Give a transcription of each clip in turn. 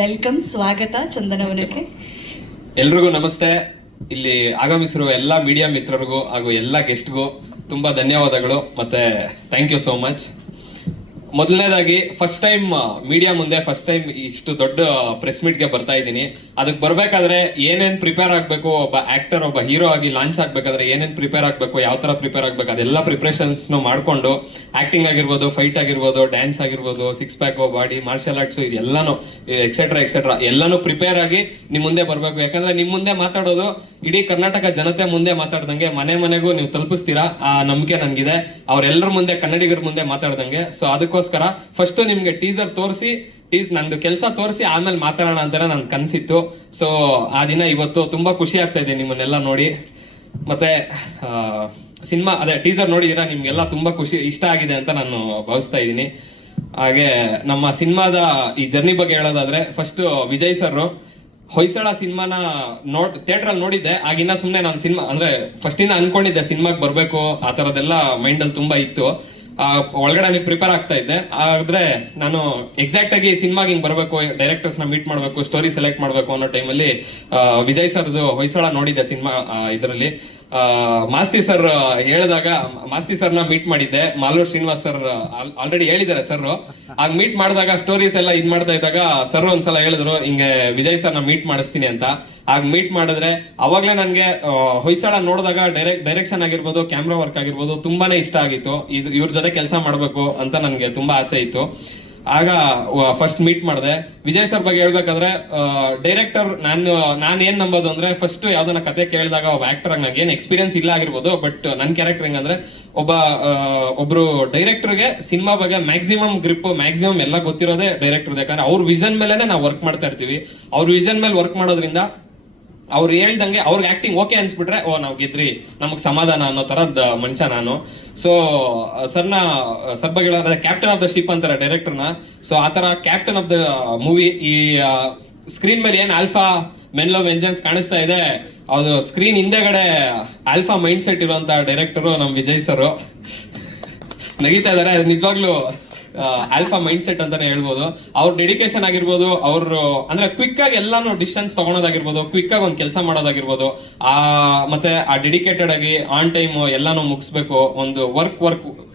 Welcome, ಸ್ವಾಗತ ಚಂದನವನಕ್ಕೆ. ಎಲ್ರಿಗೂ ನಮಸ್ತೆ. ಇಲ್ಲಿ ಆಗಮಿಸಿರುವ ಎಲ್ಲ ಮೀಡಿಯಾ ಮಿತ್ರರಿಗೂ ಹಾಗೂ ಎಲ್ಲ ಗೆಸ್ಟ್ಗೂ ತುಂಬಾ ಧನ್ಯವಾದಗಳು ಮತ್ತೆ ಥ್ಯಾಂಕ್ ಯು ಸೋ ಮಚ್. ಮೊದಲನೇದಾಗಿ ಫಸ್ಟ್ ಟೈಮ್ ಮೀಡಿಯಾ ಮುಂದೆ ಫಸ್ಟ್ ಟೈಮ್ ಇಷ್ಟು ದೊಡ್ಡ ಪ್ರೆಸ್ ಮೀಟ್ಗೆ ಬರ್ತಾ ಇದ್ದೀನಿ. ಅದಕ್ಕೆ ಬರಬೇಕಾದ್ರೆ ಏನೇನು ಪ್ರಿಪೇರ್ ಆಗಬೇಕು, ಒಬ್ಬ ಆಕ್ಟರ್ ಒಬ್ಬ ಹೀರೋ ಆಗಿ ಲಾಂಚ್ ಆಗಬೇಕಾದ್ರೆ ಏನೇನು ಪ್ರಿಪೇರ್ ಆಗಬೇಕು, ಯಾವ ಥರ ಪ್ರಿಪೇರ್ ಆಗಬೇಕು, ಅದೆಲ್ಲ ಪ್ರಿಪ್ರೇಷನ್ಸ್ನು ಮಾಡಿಕೊಂಡು ಆಕ್ಟಿಂಗ್ ಆಗಿರ್ಬೋದು, ಫೈಟ್ ಆಗಿರ್ಬೋದು, ಡ್ಯಾನ್ಸ್ ಆಗಿರ್ಬೋದು, six pack, body, martial arts, ಇದೆಲ್ಲಾನು ಎಕ್ಸೆಟ್ರಾ ಎಲ್ಲಾನು ಪ್ರಿಪೇರ್ ಆಗಿ ನಿಮ್ಮ ಮುಂದೆ ಬರಬೇಕು. ಯಾಕಂದ್ರೆ ನಿಮ್ಮ ಮುಂದೆ ಮಾತಾಡೋದು ಇಡೀ ಕರ್ನಾಟಕ ಜನತೆ ಮುಂದೆ ಮಾತಾಡ್ದಂಗೆ, ಮನೆ ಮನೆಗೂ ನೀವು ತಲುಪಿಸ್ತೀರಾ ಆ ನಂಬಿಕೆ ನನಗಿದೆ. ಅವರೆಲ್ಲರ ಮುಂದೆ, ಕನ್ನಡಿಗರ ಮುಂದೆ ಮಾತಾಡ್ದಂಗೆ. ಸೊ ಅದಕ್ಕೋಸ್ಕರ ಫಸ್ಟ್ ನಿಮ್ಗೆ ಟೀಸರ್ ತೋರಿಸಿ, ನಂದು ಕೆಲಸ ತೋರಿಸಿ ಆಮೇಲೆ ಮಾತಾಡೋಣ ಅಂತ ನನ್ ಕನ್ಸಿತ್ತು. ಸೊ ಆ ದಿನ ಇವತ್ತು ತುಂಬಾ ಖುಷಿ ಆಗ್ತಾ ಇದೆ ನಿಮ್ಮನ್ನೆಲ್ಲ ನೋಡಿ. ಮತ್ತೆ ಸಿನಿಮಾ ಅದೇ ಟೀಸರ್ ನೋಡಿದೀರಾ, ನಿಮ್ಗೆಲ್ಲ ತುಂಬಾ ಖುಷಿ ಇಷ್ಟ ಆಗಿದೆ ಅಂತ ನಾನು ಭಾವಿಸ್ತಾ ಇದ್ದೀನಿ. ಹಾಗೆ ನಮ್ಮ ಸಿನಿಮಾದ ಈ ಜರ್ನಿ ಬಗ್ಗೆ ಹೇಳೋದಾದ್ರೆ, ಫಸ್ಟ್ ವಿಜಯ್ ಸರ್ ಹೊಯ್ಸಳ ಸಿನಿಮಾನ ಥಿಯೇಟರ್ ಅಲ್ಲಿ ನೋಡಿದ್ದೆ. ಆಗಿನ್ನ ಸುಮ್ಮನೆ ನಾನು ಸಿನಿಮಾ ಅಂದ್ರೆ ಫಸ್ಟ್ ಇಂದ ಅನ್ಕೊಂಡಿದ್ದೆ ಸಿನಿಮಾಗೆ ಬರ್ಬೇಕು, ಆ ತರದೆಲ್ಲ ಮೈಂಡ್ ಅಲ್ಲಿ ತುಂಬಾ ಇತ್ತು. ಒಳಗಡೆ ಪ್ರಿಪೇರ್ ಆಗ್ತಾ ಇದ್ದೆ. ಆದ್ರೆ ನಾನು ಎಕ್ಸಾಕ್ಟ್ ಆಗಿ ಸಿನಿಮಾಗೆ ಹಿಂಗ್ ಬರ್ಬೇಕು, ಡೈರೆಕ್ಟರ್ಸ್ ನ ಮೀಟ್ ಮಾಡ್ಬೇಕು, ಸ್ಟೋರಿ ಸೆಲೆಕ್ಟ್ ಮಾಡ್ಬೇಕು ಅನ್ನೋ ಟೈಮಲ್ಲಿ ವಿಜಯ್ ಸರ್ದು ಹೊಯ್ಸಳ ನೋಡಿದ್ದೆ ಸಿನಿಮಾ. ಇದರಲ್ಲಿ ಮಾಸ್ತಿ ಸರ್ ಹೇಳಿದಾಗ ಮಾಸ್ತಿ ಸರ್ನ ಮೀಟ್ ಮಾಡಿದ್ದೆ. ಮಾಲೂರ್ ಶ್ರೀನಿವಾಸ್ ಸರ್ ಆಲ್ರೆಡಿ ಹೇಳಿದ್ದಾರೆ ಸರ್. ಆಗ ಮೀಟ್ ಮಾಡಿದಾಗ ಸ್ಟೋರೀಸ್ ಎಲ್ಲ ಇದ್ ಮಾಡ್ತಾ ಇದ್ದಾಗ ಸರ್ ಒಂದ್ಸಲ ಹೇಳಿದ್ರು ಹಿಂಗೆ ವಿಜಯ್ ಸರ್ನ ಮೀಟ್ ಮಾಡಿಸ್ತೀನಿ ಅಂತ. ಆಗ ಮೀಟ್ ಮಾಡಿದ್ರೆ ಅವಾಗ್ಲೇ ನನ್ಗೆ ಹೊಯ್ಸಳ ನೋಡಿದಾಗ ಡೈರೆಕ್ಷನ್ ಆಗಿರ್ಬೋದು, ಕ್ಯಾಮ್ರಾ ವರ್ಕ್ ಆಗಿರ್ಬೋದು ತುಂಬಾನೇ ಇಷ್ಟ ಆಗಿತ್ತು. ಇವ್ರ ಜೊತೆ ಕೆಲಸ ಮಾಡ್ಬೇಕು ಅಂತ ನನ್ಗೆ ತುಂಬಾ ಆಸೆ ಇತ್ತು. ಆಗ ಫಸ್ಟ್ ಮೀಟ್ ಮಾಡಿದೆ. ವಿಜಯ್ ಸರ್ ಬಗ್ಗೆ ಹೇಳ್ಬೇಕಾದ್ರೆ, ಡೈರೆಕ್ಟರ್ ನಾನು ಏನ್ ನಂಬೋದು ಅಂದ್ರೆ, ಫಸ್ಟ್ ಯಾವ್ದನ್ನ ಕತೆ ಕೇಳಿದಾಗ ಒಬ್ಬ ಆಕ್ಟರ್ ಆಗಿ ನಂಗೆ ಏನ್ ಎಕ್ಸ್ಪೀರಿಯನ್ಸ್ ಇಲ್ಲ ಆಗಿರ್ಬೋದು, ಬಟ್ ನನ್ನ ಕ್ಯಾರೆಕ್ಟರ್ ಹೆಂಗಂದ್ರೆ ಒಬ್ರು ಡೈರೆಕ್ಟರ್ಗೆ ಸಿನಿಮಾ ಬಗ್ಗೆ ಮ್ಯಾಕ್ಸಿಮಮ್ ಗ್ರಿಪ್, ಮ್ಯಾಕ್ಸಿಮಮ್ ಎಲ್ಲ ಗೊತ್ತಿರೋದೇ ಡೈರೆಕ್ಟರ್. ಯಾಕಂದ್ರೆ ಅವ್ರ ವಿಷನ್ ಮೇಲೆನೆ ನಾವು ವರ್ಕ್ ಮಾಡ್ತಾ ಇರ್ತೀವಿ. ಅವ್ರ ವಿಷನ್ ಮೇಲೆ ವರ್ಕ್ ಮಾಡೋದ್ರಿಂದ ಅವ್ರು ಹೇಳ್ದಂಗೆ ಅವ್ರಿಗೆ ಆಕ್ಟಿಂಗ್ ಓಕೆ ಅನ್ಸ್ಬಿಟ್ರೆ ನಾವು ಗೆದ್ರಿ, ನಮಗ್ ಸಮಾಧಾನ ಅನ್ನೋ ತರದ್ ಮನುಷ್ಯ ನಾನು. ಸೊ ಸರ್ ಬಗ್ಗೆ ಹೇಳೋದ್ರೆ ಕ್ಯಾಪ್ಟನ್ ಆಫ್ ದ ಶಿಪ್ ಅಂತಾರೆ ಡೈರೆಕ್ಟರ್ನ. ಸೊ ಆತರ ಕ್ಯಾಪ್ಟನ್ ಆಫ್ ದ ಮೂವಿ ಈ ಸ್ಕ್ರೀನ್ ಮೇಲೆ ಏನ್ ಆಲ್ಫಾ ಮೆನ್ ಲವ್ ವೆಂಜನ್ಸ್ ಕಾಣಿಸ್ತಾ ಇದೆ, ಅದು ಸ್ಕ್ರೀನ್ ಹಿಂದೆಗಡೆ ಆಲ್ಫಾ ಮೈಂಡ್ ಸೆಟ್ ಇರುವಂತ ಡೈರೆಕ್ಟರು ನಮ್ ವಿಜಯ್ ಸರ್. ನಗೀತಾ ಇದಾರೆ, ನಿಜವಾಗ್ಲೂ ಆಲ್ಫಾ ಮೈಂಡ್ ಸೆಟ್ ಅಂತಾನೆ ಹೇಳ್ಬೋದು. ಅವ್ರ ಡೆಡಿಕೇಶನ್ ಆಗಿರ್ಬೋದು, ಅವ್ರು ಅಂದ್ರೆ ಕ್ವಿಕ್ ಆಗಿ ಎಲ್ಲಾನು ಡಿಸ್ಟೆನ್ಸ್ ತಗೊಳೋದಾಗಿರ್ಬೋದು, ಕ್ವಿಕ್ ಆಗಿ ಒಂದು ಕೆಲಸ ಮಾಡೋದಾಗಿರ್ಬೋದು, ಮತ್ತೆ ಆ ಡೆಡಿಕೇಟೆಡ್ ಆಗಿ ಆನ್ ಟೈಮ್ ಎಲ್ಲಾನು ಮುಗಿಸ್ಬೇಕು. ಒಂದು ವರ್ಕ್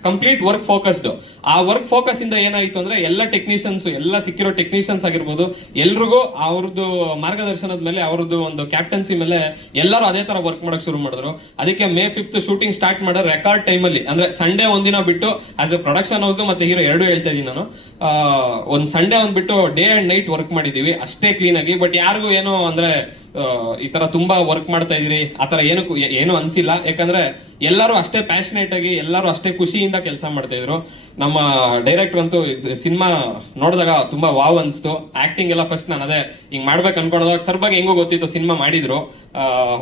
ಕಂಪ್ಲೀಟ್ ವರ್ಕ್ ಫೋಕಸ್ಡ್. ಆ ವರ್ಕ್ ಫೋಕಸ್ ಇಂದ ಏನಾಯ್ತು ಅಂದ್ರೆ, ಎಲ್ಲ ಟೆಕ್ನಿಷಿಯನ್ಸ್, ಎಲ್ಲ ಸಿಕ್ಕಿರೋ ಟೆಕ್ನಿಷಿಯನ್ಸ್ ಆಗಿರ್ಬೋದು, ಎಲ್ರಿಗೂ ಅವ್ರದ್ದು ಮಾರ್ಗದರ್ಶನದ ಮೇಲೆ, ಅವ್ರದ್ದು ಒಂದು ಕ್ಯಾಪ್ಟನ್ಸಿ ಮೇಲೆ ಎಲ್ಲರೂ ಅದೇ ತರ ವರ್ಕ್ ಮಾಡಕ್ ಶುರು ಮಾಡಿದ್ರು. ಅದಕ್ಕೆ May 5th ಶೂಟಿಂಗ್ ಸ್ಟಾರ್ಟ್ ಮಾಡೋ ರೆಕಾರ್ಡ್ ಟೈಮಲ್ಲಿ, ಅಂದ್ರೆ ಸಂಡೇ ಒಂದಿನ ಬಿಟ್ಟು ಆಸ್ ಎ ಪ್ರೊಡಕ್ಷನ್ ಹೌಸ್ ಮತ್ತೆ ಹೀರೋ ಎರಡು ಹೇಳ್ತಾ ಇದೀನಿ ನಾನು. ಒಂದ್ ಸಂಡೇ ಬಿಟ್ಟು ಡೇ ಅಂಡ್ ನೈಟ್ ವರ್ಕ್ ಮಾಡಿದೀವಿ ಅಷ್ಟೇ ಕ್ಲೀನ್ ಆಗಿ. ಬಟ್ ಯಾರಿಗೂ ಏನೋ ಅಂದ್ರೆ ಈ ತರ ತುಂಬಾ ವರ್ಕ್ ಮಾಡ್ತಾ ಇದೀರಿ ಆತರ ಏನು ಅನ್ಸಿಲ್ಲ. ಯಾಕಂದ್ರೆ ಎಲ್ಲರೂ ಅಷ್ಟೇ ಪ್ಯಾಷನೇಟ್ ಆಗಿ, ಎಲ್ಲರೂ ಅಷ್ಟೇ ಖುಷಿಯಿಂದ ಕೆಲಸ ಮಾಡ್ತಾ ಇದ್ರು. ನಮ್ಮ ಡೈರೆಕ್ಟರ್ ಅಂತೂ ಸಿನಿಮಾ ನೋಡಿದಾಗ ತುಂಬಾ ವಾವ್ ಅನ್ಸ್ತು. ಆಕ್ಟಿಂಗ್ ಎಲ್ಲ ಫಸ್ಟ್ ನಾನು ಅದೇ ಹಿಂಗ್ ಮಾಡ್ಬೇಕು ಅನ್ಕೊಂಡಾಗ ಸರ್ ಬಗ್ಗೆ ಹೆಂಗೋ ಗೊತ್ತಿತ್ತು, ಸಿನಿಮಾ ಮಾಡಿದ್ರು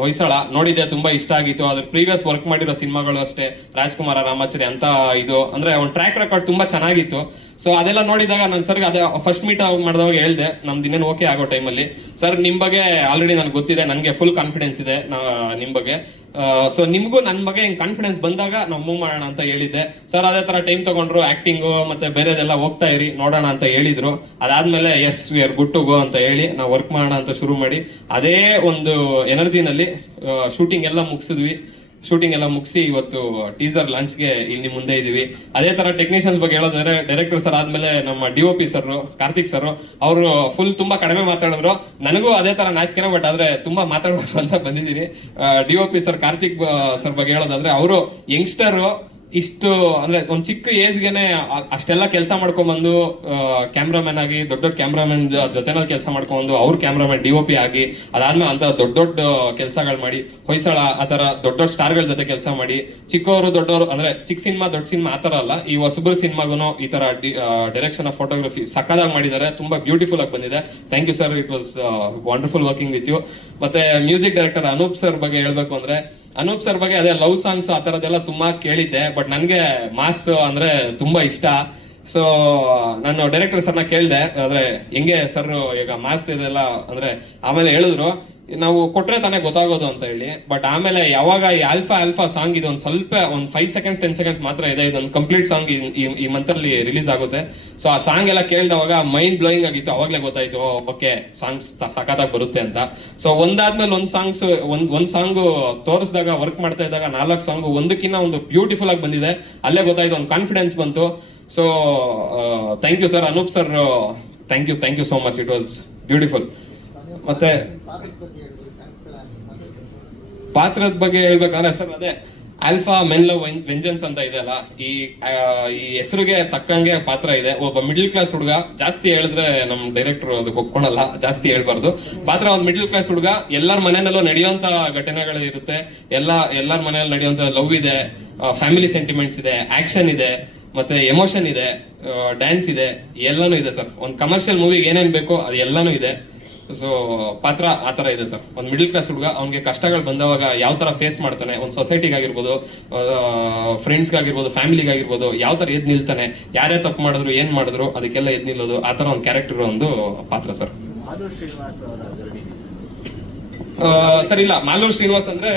ಹೊಯ್ಸಳ ನೋಡಿದ್ದೆ, ತುಂಬಾ ಇಷ್ಟ ಆಗಿತ್ತು. ಅದ್ರ ಪ್ರೀವಿಯಸ್ ವರ್ಕ್ ಮಾಡಿರೋ ಸಿನಿಮಾಗಳು ಅಷ್ಟೇ, ರಾಜ್ಕುಮಾರ, ರಾಮಾಚಾರಿ ಅಂತ ಇದು ಅಂದ್ರೆ ಒಂದು ಟ್ರ್ಯಾಕ್ ರೆಕಾರ್ಡ್ ತುಂಬಾ ಚೆನ್ನಾಗಿತ್ತು. ಸೊ ಅದೆಲ್ಲ ನೋಡಿದಾಗ ನಾನು ಸರ್ಗೆ ಅದೇ ಫಸ್ಟ್ ಮೀಟ್ ಮಾಡಿದಾಗ ಹೇಳ್ದೆ, ನಮ್ದು ಇನ್ನೇನು ಓಕೆ ಆಗೋ ಟೈಮಲ್ಲಿ, ಸರ್ ನಿಮ್ ಬಗ್ಗೆ ಆಲ್ರೆಡಿ ನನಗೆ ಗೊತ್ತಿದೆ, ನನಗೆ ಫುಲ್ ಕಾನ್ಫಿಡೆನ್ಸ್ ಇದೆ ನಿಮ್ ಬಗ್ಗೆ. ಸೊ ನಿಮ್ಗೂ ನನ್ನ ಬಗ್ಗೆ ಹಿಂಗ್ ಕಾನ್ಫಿಡೆನ್ಸ್ ಬಂದಾಗ ನಾವು ಮೂವ್ ಮಾಡೋಣ ಅಂತ ಹೇಳಿದ್ದೆ. ಸರ್ ಅದೇ ತರ ಟೈಮ್ ತಗೊಂಡ್ರು, ಆಕ್ಟಿಂಗು ಮತ್ತೆ ಬೇರೆದೆಲ್ಲ ಹೋಗ್ತಾ ಇರಿ ನೋಡೋಣ ಅಂತ ಹೇಳಿದ್ರು. ಅದಾದ್ಮೇಲೆ S V R good to go ಅಂತ ಹೇಳಿ ನಾವು ವರ್ಕ್ ಮಾಡೋಣ ಅಂತ ಶುರು ಮಾಡಿ, ಅದೇ ಒಂದು ಎನರ್ಜಿನಲ್ಲಿ ಶೂಟಿಂಗ್ ಎಲ್ಲ ಮುಗಿಸಿದ್ವಿ. ಶೂಟಿಂಗ್ ಎಲ್ಲ ಮುಗಿಸಿ ಇವತ್ತು ಟೀಸರ್ ಲಾಂಚ್ಗೆ ಇಲ್ಲಿ ಮುಂದೆ ಇದೀವಿ. ಅದೇ ತರ ಟೆಕ್ನಿಷಿಯನ್ಸ್ ಬಗ್ಗೆ ಹೇಳೋದಾದ್ರೆ, ಡೈರೆಕ್ಟರ್ ಸರ್ ಆದ್ಮೇಲೆ ನಮ್ಮ DOP ಸರ್ ಕಾರ್ತಿಕ್ ಸರ್, ಅವರು ಫುಲ್ ತುಂಬಾ ಕಡಿಮೆ ಮಾತಾಡಿದ್ರು. ನನಗೂ ಅದೇ ತರ ನಾಚಿಕೆನೆ, ಬಟ್ ಆದ್ರೆ ತುಂಬಾ ಮಾತಾಡ್ಬೇಕು ಅಂತ ಬಂದಿದ್ದೀನಿ. DOP ಸರ್ ಕಾರ್ತಿಕ್ ಸರ್ ಬಗ್ಗೆ ಹೇಳೋದಾದ್ರೆ, ಅವರು ಯಂಗ್ಸ್ಟರ್, ಇಷ್ಟು ಅಂದ್ರೆ ಒಂದ್ ಚಿಕ್ಕ ಏಜ್ಗೆನೆ ಅಷ್ಟೆಲ್ಲ ಕೆಲಸ ಮಾಡ್ಕೊಂಡ್ಬಂದು ಕ್ಯಾಮ್ರಾಮನ್ ಆಗಿ, ದೊಡ್ಡ ಕ್ಯಾಮ್ರಾಮನ್ ಜೊತೆನಲ್ಲಿ ಕೆಲಸ ಮಾಡ್ಕೊಂಡ್ಬಂದು ಅವ್ರ ಕ್ಯಾಮ್ರಾಮನ್ DOP ಆಗಿ, ಅದಾದ್ಮೇಲೆ ಅಂತ ದೊಡ್ಡ ಕೆಲಸಗಳು ಮಾಡಿ, ಹೊಯ್ಸಳ ಆತರ ದೊಡ್ಡ ಸ್ಟಾರ್ಗಳ ಜೊತೆ ಕೆಲಸ ಮಾಡಿ, ಚಿಕ್ಕವರು ದೊಡ್ಡವರು ಅಂದ್ರೆ ಚಿಕ್ಕ ಸಿನಿಮಾ ದೊಡ್ಡ ಸಿನಿಮಾ ಆತರ ಅಲ್ಲ, ಈ ಹೊಸಬ್ರು ಸಿನಿಮಾಗೂ ಈ ತರ ಡೈರೆಕ್ಷನ್ ಆಫ್ ಫೋಟೋಗ್ರಫಿ ಸಕ್ಕದಾಗಿ ಮಾಡಿದ್ದಾರೆ. ತುಂಬಾ ಬ್ಯೂಟಿಫುಲ್ ಆಗಿ ಬಂದಿದೆ. Thank you sir, it was wonderful working with you. ಮತ್ತೆ ಮ್ಯೂಸಿಕ್ ಡೈರೆಕ್ಟರ್ ಅನೂಪ್ ಸರ್ ಬಗ್ಗೆ ಹೇಳ್ಬೇಕು ಅಂದ್ರೆ, ಅನೂಪ್ ಸರ್ ಬಗ್ಗೆ ಅದೇ ಲವ್ ಸಾಂಗ್ಸ್ ಆ ತರದೆಲ್ಲ ತುಂಬಾ ಕೇಳಿದ್ದೆ, ಬಟ್ ನನ್ಗೆ ಮಾಸ್ ಅಂದ್ರೆ ತುಂಬಾ ಇಷ್ಟ. ಸೊ ನಾನು ಡೈರೆಕ್ಟರ್ ಸರ್ನ ಕೇಳಿದೆ, ಆದ್ರೆ ಹೆಂಗೆ ಸರ್ ಈಗ ಮಾಸ್ ಇದೆಲ್ಲ ಅಂದ್ರೆ, ಆಮೇಲೆ ಹೇಳಿದ್ರು ನಾವು ಕೊಟ್ರೆ ತಾನೇ ಗೊತ್ತಾಗೋದು ಅಂತ ಹೇಳಿ. ಬಟ್ ಆಮೇಲೆ ಯಾವಾಗ ಈ ಆಲ್ಫಾ ಸಾಂಗ್ ಇದು ಒಂದು ಸ್ವಲ್ಪ ಒಂದು 5 ಸೆಕೆಂಡ್ಸ್ 10 ಸೆಕೆಂಡ್ಸ್ ಮಾತ್ರ ಇದೆ, ಇದೊಂದು ಕಂಪ್ಲೀಟ್ ಸಾಂಗ್ ಈ ಮಂತಲ್ಲಿ ರಿಲೀಸ್ ಆಗುತ್ತೆ. ಸೊ ಆ ಸಾಂಗ್ ಎಲ್ಲ ಕೇಳಿದವಾಗ ಮೈಂಡ್ ಬ್ಲೋಯಿಂಗ್ ಆಗಿತ್ತು. ಅವಾಗಲೇ ಗೊತ್ತಾಯ್ತು ಓಕೆ ಸಾಂಗ್ಸ್ ಸಖತ್ತಾಗಿ ಬರುತ್ತೆ ಅಂತ. ಸೊ ಒಂದಾದ್ಮೇಲೆ ಒಂದು ಸಾಂಗು ತೋರಿಸಿದಾಗ ವರ್ಕ್ ಮಾಡ್ತಾ ಇದ್ದಾಗ 4 ಸಾಂಗು ಒಂದಕ್ಕಿಂತ ಒಂದು ಬ್ಯೂಟಿಫುಲ್ ಆಗಿ ಬಂದಿದೆ. ಅಲ್ಲೇ ಗೊತ್ತಾಯ್ತು, ಒಂದು ಕಾನ್ಫಿಡೆನ್ಸ್ ಬಂತು. So thank you sir, Anoop sir, thank you so much, it was beautiful. ಮತ್ತೆ ಪಾತ್ರದ ಬಗ್ಗೆ ಹೇಳ್ಬೇಕಂದ್ರೆ ಸರ್ ಅದೇ ಆಲ್ಫಾ ಮೆನ್ ಲವ್ ವೆಂಜನ್ಸ್ ಅಂತ ಇದೆ ಅಲ್ಲ, ಈ ಹೆಸರಿಗೆ ತಕ್ಕಂಗೆ ಪಾತ್ರ ಇದೆ. ಒಬ್ಬ ಮಿಡಲ್ ಕ್ಲಾಸ್ ಹುಡುಗ, ಜಾಸ್ತಿ ಹೇಳಿದ್ರೆ ನಮ್ ಡೈರೆಕ್ಟರ್ ಅದಕ್ಕೆ ಒಪ್ಕೊಳಲ್ಲ, ಜಾಸ್ತಿ ಹೇಳ್ಬಾರ್ದು. ಪಾತ್ರ ಒಂದು ಮಿಡಲ್ ಕ್ಲಾಸ್ ಹುಡುಗ, ಎಲ್ಲರ ಮನೆಯಲ್ಲೂ ನಡೆಯುವಂತ ಘಟನೆಗಳು ಇರುತ್ತೆ, ಎಲ್ಲರ ಮನೆಯಲ್ಲಿ ನಡೆಯುವಂತ ಲವ್ ಇದೆ, ಫ್ಯಾಮಿಲಿ ಸೆಂಟಿಮೆಂಟ್ಸ್ ಇದೆ, ಆಕ್ಷನ್ ಇದೆ, ಮತ್ತೆ ಎಮೋಷನ್ ಇದೆ, ಡ್ಯಾನ್ಸ್ ಇದೆ, ಎಲ್ಲಾನು ಇದೆ ಸರ್. ಒಂದು ಕಮರ್ಷಿಯಲ್ ಮೂವಿಗೆ ಏನೇನ್ ಬೇಕೋ ಅದು ಎಲ್ಲಾನು ಇದೆ. ಸೊ ಪಾತ್ರ ಆ ಥರ ಇದೆ ಸರ್. ಒಂದು ಮಿಡಲ್ ಕ್ಲಾಸ್ ಹುಡುಗ, ಅವ್ನಿಗೆ ಕಷ್ಟಗಳು ಬಂದವಾಗ ಯಾವ ಥರ ಫೇಸ್ ಮಾಡ್ತಾನೆ, ಒಂದು ಸೊಸೈಟಿಗಾಗಿರ್ಬೋದು, ಫ್ರೆಂಡ್ಸ್ಗಾಗಿರ್ಬೋದು, ಫ್ಯಾಮಿಲಿಗಾಗಿರ್ಬೋದು, ಯಾವ ಥರ ಎದ್ದು ನಿಲ್ತಾನೆ, ಯಾರೇ ತಪ್ಪು ಮಾಡಿದ್ರು ಏನು ಮಾಡಿದ್ರು ಅದಕ್ಕೆಲ್ಲ ಎದ್ದು ನಿಲ್ಲೋದು, ಆ ಥರ ಒಂದು ಕ್ಯಾರೆಕ್ಟರ್ ಒಂದು ಪಾತ್ರ ಸರ್. ಸರ್ ಇಲ್ಲ, ಮಾಲೂರು ಶ್ರೀನಿವಾಸ್ ಅಂದ್ರೆ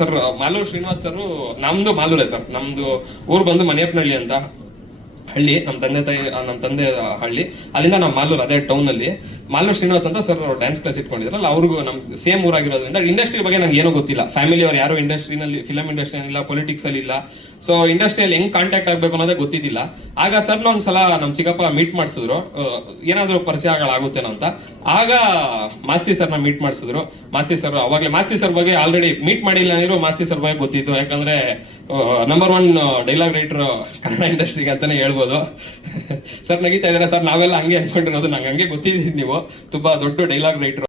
ಸರ್, ಮಾಲೂರು ಶ್ರೀನಿವಾಸ್ ಸರ್ ನಮ್ದು ಮಾಲೂರೇ ಸರ್. ನಮ್ದು ಊರು ಬಂದು ಮನೆಯಪ್ಪನಹಳ್ಳಿ ಅಂತ ಹಳ್ಳಿ, ನಮ್ಮ ತಂದೆ ಹಳ್ಳಿ, ಅಲ್ಲಿಂದ ನಾವು ಮಾಲೂರು, ಅದೇ ಟೌನ್ ಅಲ್ಲಿ ಮಾಲೂರು ಶ್ರೀನಿವಾಸ್ ಅಂತ ಸರ್ ಡ್ಯಾನ್ಸ್ ಕ್ಲಾಸ್ ಇಟ್ಕೊಂಡಿದ್ರಲ್ಲ, ಅವ್ರಿಗೂ ನಮ್ ಸೇಮ್ ಊರಾಗಿರೋದ್ರಿಂದ ಇಂಡಸ್ಟ್ರಿ ಬಗ್ಗೆ ನಂಗೆ ಏನೂ ಗೊತ್ತಿಲ್ಲ. ಫ್ಯಾಮಿಲಿ ಅವ್ರು ಯಾರು ಇಂಡಸ್ಟ್ರಿನಲ್ಲಿ, ಫಿಲಮ್ ಇಂಡಸ್ಟ್ರಿ ಇಲ್ಲ, ಪೊಲಿಟಿಕ್ಸ್ ಅಲ್ಲಿ ಇಲ್ಲ. ಸೊ ಇಂಡಸ್ಟ್ರಿಯಲ್ಲಿ ಹೆಂಗ್ ಕಾಂಟ್ಯಾಕ್ಟ್ ಆಗ್ಬೇಕು ಅನ್ನೋದೇ ಗೊತ್ತಿದ್ದಿಲ್ಲ. ಆಗ ಸರ್ನ ಒಂದ್ಸಲ ನಮ್ ಚಿಕ್ಕಪ್ಪ ಮೀಟ್ ಮಾಡಿಸಿದ್ರು, ಏನಾದ್ರು ಪರಿಚಯಗಳಾಗುತ್ತೇನೋ ಅಂತ. ಆಗ ಮಾಸ್ತಿ ಸರ್ನ ಮೀಟ್ ಮಾಡಿಸಿದ್ರು. ಮಾಸ್ತಿ ಸರ್ ಅವಾಗಲೇ ಮಾಸ್ತಿ ಸರ್ ಬಗ್ಗೆ ಆಲ್ರೆಡಿ ಮೀಟ್ ಮಾಡಿಲ್ಲ ಅಂದಿರೋ ಮಾಸ್ತಿ ಸರ್ ಬಗ್ಗೆ ಗೊತ್ತಿತ್ತು, ಯಾಕಂದ್ರೆ ನಂಬರ್ 1 ಡೈಲಾಗ್ ರೈಟರ್ ಕನ್ನಡ ಇಂಡಸ್ಟ್ರಿಗೆ ಅಂತಾನೆ ಹೇಳ್ಬೋದು. ಸರ್ ನಗೀತಾ ಇದಾರೆ ಸರ್, ನಾವೆಲ್ಲ ಹಂಗೆ ಅನ್ಕೊಂಡಿರೋದು, ನಂಗೆ ಹಂಗೆ ಗೊತ್ತಿದ್ದೀನಿ, ನೀವು ತುಂಬಾ ದೊಡ್ಡ ಡೈಲಾಗ್ ರೈಟರ್.